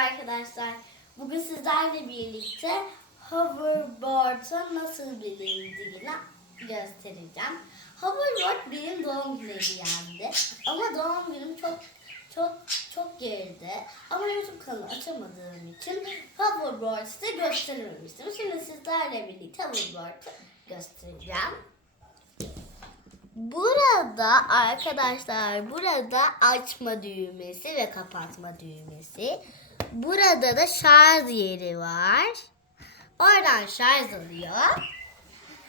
arkadaşlar. Bugün sizlerle birlikte hoverboard'a nasıl binildiğini göstereceğim. Hoverboard benim doğum günüme geldi. Ama doğum günüm çok çok çok geride. Ama YouTube kanalı açamadığım için hoverboard size gösterememiştim. Şimdi sizlerle birlikte hoverboard'u göstereceğim. Burada arkadaşlar burada açma düğmesi ve kapatma düğmesi. Burada da şarj yeri var. Oradan şarj alıyor.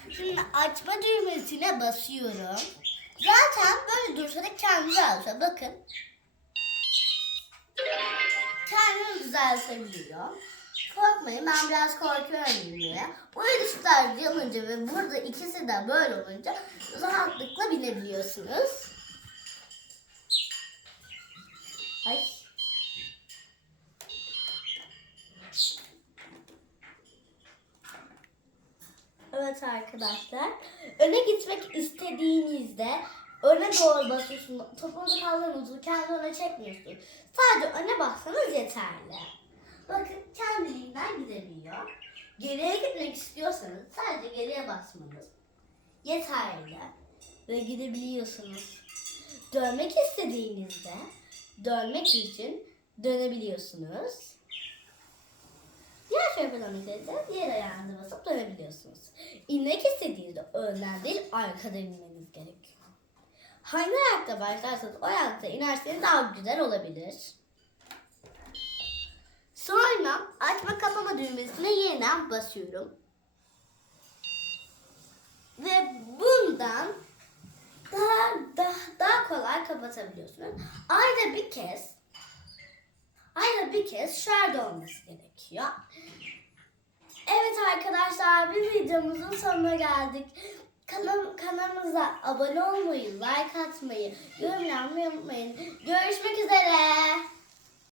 Şimdi açma düğmesine basıyorum. Zaten böyle dursa da kendisi alsa bakın. Kendini düzeltebiliyor. Korkmayın ben biraz korkuyorum bilmeye. Bu ışıklar yanınca ve burada ikisi de böyle olunca rahatlıkla binebiliyorsunuz. Ay. Evet arkadaşlar. Öne gitmek istediğinizde öne doğru basıyorsunuz. Topunuzu kaldırmıyorsunuz. Kendi öne çekmiyorsunuz. Sadece öne bassanız yeterli. Bakın kendiliğinden gidebiliyor. Geriye gitmek istiyorsanız sadece geriye basmanız yeterli. Ve gidebiliyorsunuz. Dönmek istediğinizde dönmek için dönebiliyorsunuz. Diğer tarafa dönmek istediğinizde diğer ayağınıza basıp dönebiliyorsunuz. İnmek istediğinizde önden değil arkada inmeniz gerekiyor. Hangi ayakta başlarsanız o ayakta inerseniz daha güzel olabilir. Sonra açma kapama düğmesine yeniden basıyorum. Ve bundan kolay kapatabiliyorsunuz. Ayda bir kez ayda bir kez şarj olması gerekiyor. Evet arkadaşlar bir videomuzun sonuna geldik. Kanal, kanalımıza abone olmayı, like atmayı, yorum yapmayı unutmayın. Görüşmek üzere.